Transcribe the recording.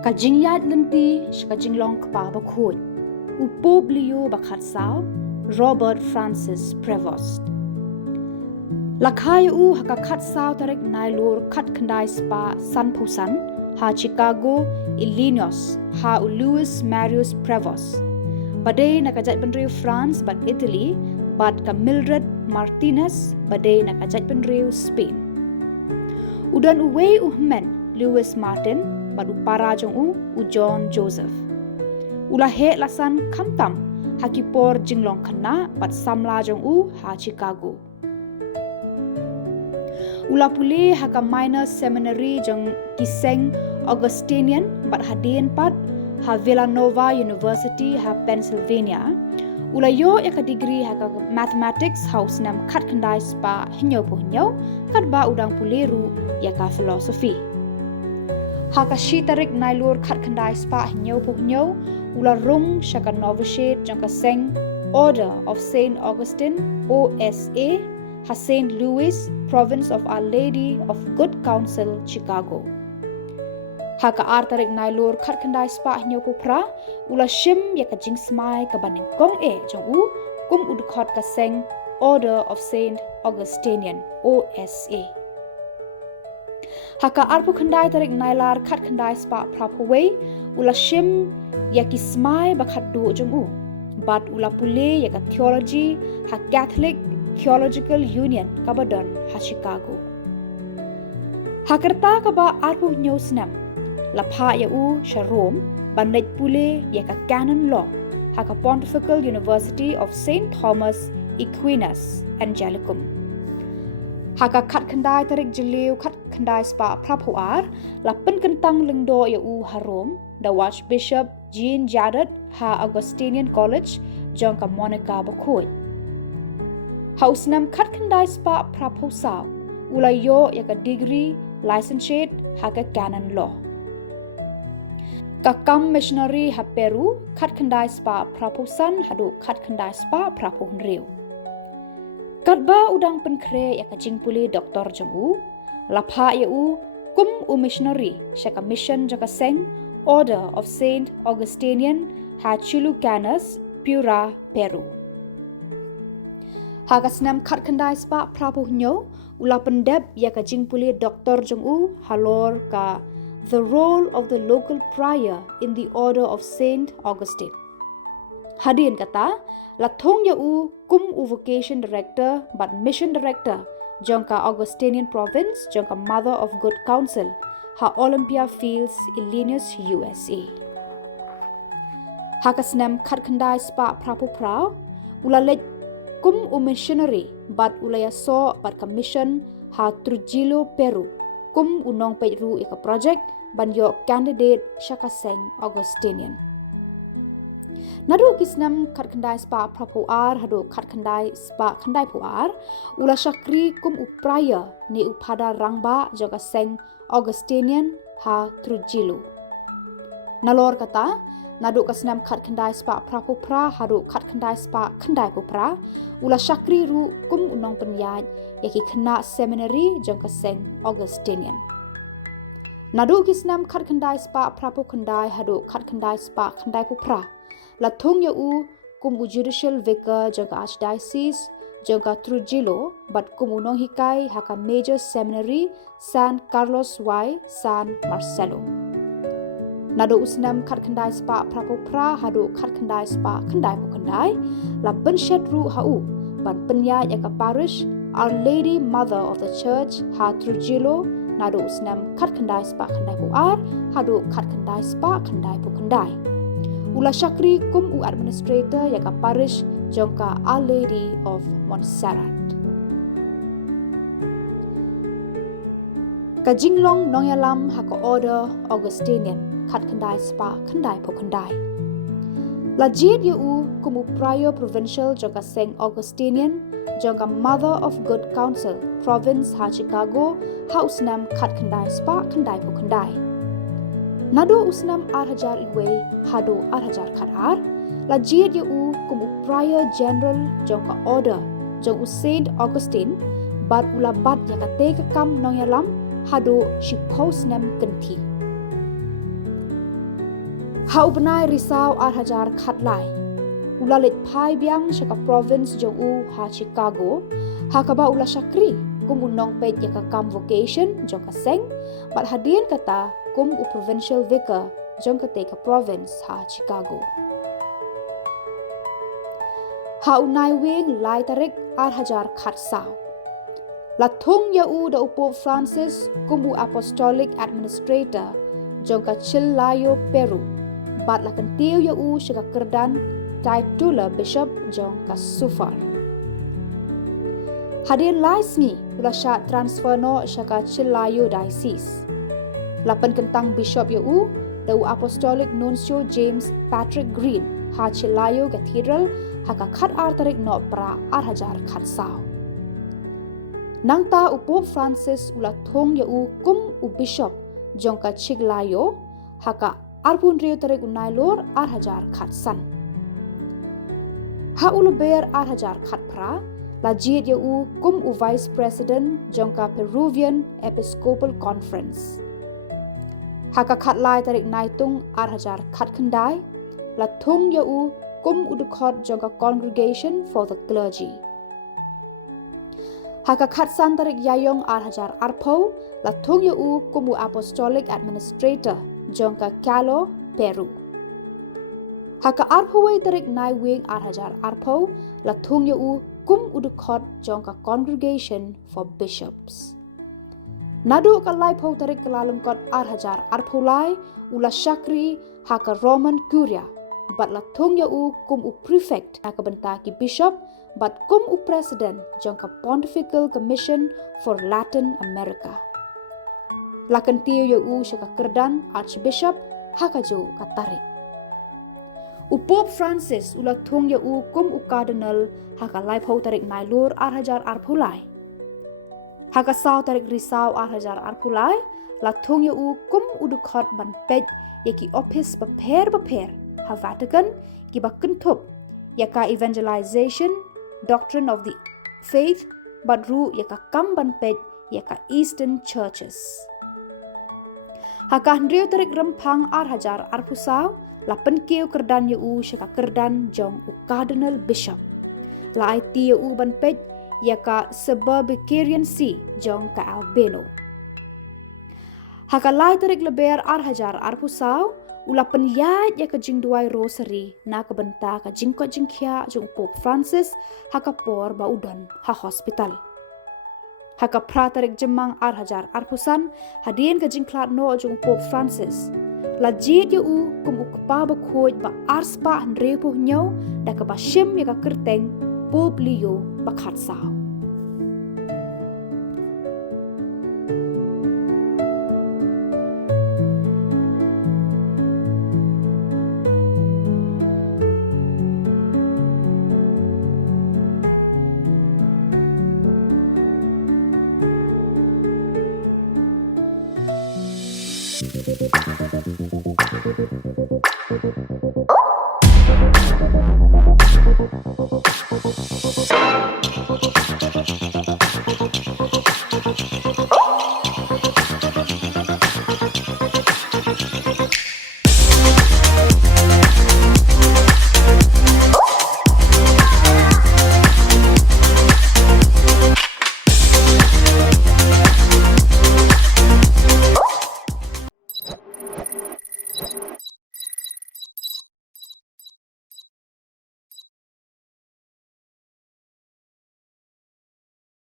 Ka Jingiaid Lynti ka Jinglong kapa Bakhuid. Upo bliu bakhat sao Robert Francis Prevost. Lakhai haka khat sao tarik nailur khat khandai spa San Pusan ha Chicago Illinois ha Louis Marius Prevost. Badai nakajat penriu France bat Italy bat ka Mildred Martinez badai nakajat penriu Spain. Udan uwei uhmen Louis Martin bat upara jong u John Joseph. Ula he lasan kamtam hakipor Jinglong khana bat samla jong u ha Chicago. Ula puli haka minor seminary jong kiseng Augustinian bat hadien pat ha Villanova University ha Pennsylvania. Ula yo yaka degree haka mathematics house nam khat khandai spa hinyo po hinyo kat ba udang puliru yaka philosophy. Haka shitarik nailur khat khandai spa hinyo po hinyo ula rung shaka novitiate jong kaseng Order of Saint Augustine OSA ha St. Louis Province of Our Lady of Good Counsel Chicago. Haka artarik nailur khat khandai spa hinyo po pra ula shim yaka jing smai ka baning kong jong u kum udkhot kaseng Order of Saint Augustinian OSA. Haka arpu khandai tarik nailar khat khandai spa prapaway ula shim yaki smai bakhat du jong u bat ula pule yaka theology ha Catholic Theological Union kabadon ha Chicago. Hakarta kaba arpu nyosnam lapha ya u sharom bandet pule yaka canon law haka Pontifical University of St. Thomas Aquinas Angelicum. Haka khat khandai tarik jeliu khat khandai spa prapuar la pen kentang lengdo ya u harom the Archbishop Jingiaid ha Augustinian College jongka Monica Bakhuid. Hausnam khat khandai spa praposau ulayo yaka degree licentiate haka canon law. Kakam missionary ha Peru khat khandai spa praposan hadu khat khandai spa prapohunriu. Katba udang penkre yaka jingpuli Dr. Jongu lapha ya u kum u missionary shaka mission jaka seng Order of Saint Augustinian ha Chulucanas Pura Peru. Hagasnam khat khandai spa prapuhnyo ula pendep yaka jingpuli Dr. Jongu halor ka the role of the local prior in the Order of Saint Augustine. Hadin kata lathong ya u kum u vocation director but mission director jongka Augustinian province jongka Mother of Good Counsel ha Olympia Fields Illinois USA. Hakasnam khat khandai spa prapu prau ula lej kum u missionary but ulaya so but commission ha Trujillo Peru kum unong peru eka project ban yo candidate shakaseng Augustinian. Nadu kisnam khat khandai spa prapuar hadu khat khandai spa khandai puar ula shakri kum upraya ne upada rangba jaga seng Augustinian ha Trujillo. Nalor kata nadu kasnam khat khandai spa prapupra hadu khat khandai spa khandai pupra ula shakri ru kum unong penyaj yaki kena seminary jangka seng Augustinian. Nadu kisnam khat khandai spa prapu khandai hadu khat khandai spa khandai pupra lathung ya u kum u judicial vicar jangka archdiocese jangka Trujillo but kum unong hikai haka major seminary San Carlos Y San Marcelo. Nado usnam khat khandai spa prapupra hadu khat khandai spa khandai pukandai la penshet ru hau ban penya yaka parish Our Lady Mother of the Church ha Trujillo nado usnam khat khandai spa khandai puar hadu khat khandai spa khandai pukandai. Ula shakri kum u administrator yaka parish jongka Our Lady of Montserrat. Ka Jinglong nongyalam haka Order Augustinian khat khandai spa khandai pokhandai. La jid ya u kum u prior provincial jongka seng Augustinian jongka Mother of Good Counsel Province ha Chicago ha usnam khat khandai spa khandai pokhandai. Nado usnam arhajar inway hado arhajar kharar la jid ya u kum u prior general jongka order jong u Saint Augustine bat ula bat yaka te kam nongyalam hado shipos nam kenti. Ha ubnai risau hajar khatlai. Ulalit pai biang syaka province jong u ha Chicago, ha kaba ula syakri kum unong pet yaka convocation jong ka seng, bat hadian kata kum u provincial vicar jong ka te ka province ha Chicago. Ha unai wing lai tarik hajar khat sao. Latung ya u da upo Francis kum u apostolic administrator jong ka Chilayo Peru, bat lakan tiu ya u syaka kerdan Titula Bishop jong ka Sufar. Hadian lai sni ula syak transfer no syaka Chilayo Diocese. Lapan kentang Bishop ya u da u Apostolic Nuncio James Patrick Green ha Chilayo Cathedral haka khat artarik no pra hajar khat sao. Nang ta u Pope Francis ula thong ya u kum u Bishop jong ka Chilayo haka arpun rio tarik unai lor hajar khat san. Ha ulu ber hajar khat pra la jiet ya u kum u Vice President jong ka Peruvian Episcopal Conference. Haka khat lai tarik naitung hajar khat kendai la thong ya u kum u dukot jong ka Congregation for the Clergy. Haka khat san tarik yayong hajar arpo la thong ya u kum u Apostolic Administrator jong ka Calo, Peru. Haka arpaway tarik nai wing hajar arpo la thung ya u kum udukot jong ka Congregation for Bishops. Nadu ka lai po tarik kalalum kot hajar arpo lai ula syakri haka Roman Curia, bat la thung ya u kum u Prefect haka benta ki Bishop, bat kum u President jong ka Pontifical Commission for Latin America. Lakan tiu ya u syaka kerdan Archbishop haka jo katarik. U Pope Francis ula thung ya u kum u Cardinal haka lai pau tarik nai lur hajar arpulai. Haka sao tarik risau hajar arpulai la thung ya u kum u dukot ban pet yaki office beper ha Vatican ki ba kentup yaka evangelization doctrine of the faith badru yaka kam ban pet yaka Eastern churches. Haka hendrio tarik rempang hajar arpusau la penkiu kerdan ya u syaka kerdan jong u Cardinal Bishop. La IT ya u ban pet yaka Suburbicarian C jong ka Albino. Haka lai tarik leber hajar arpusau ula penyat yaka jingduai rosary na kebenta ka jingkot jingkia jong Pope Francis haka por ba udon ha hospital. Haka pratarik jemang hajar arpusan hadien ka jingklat no jong Pope Francis. La jid ya u kum u kapa Bakhuid ba arspa handrepuh nyau da ka basyim ya ka kerteng Pope Leo bakhat sao.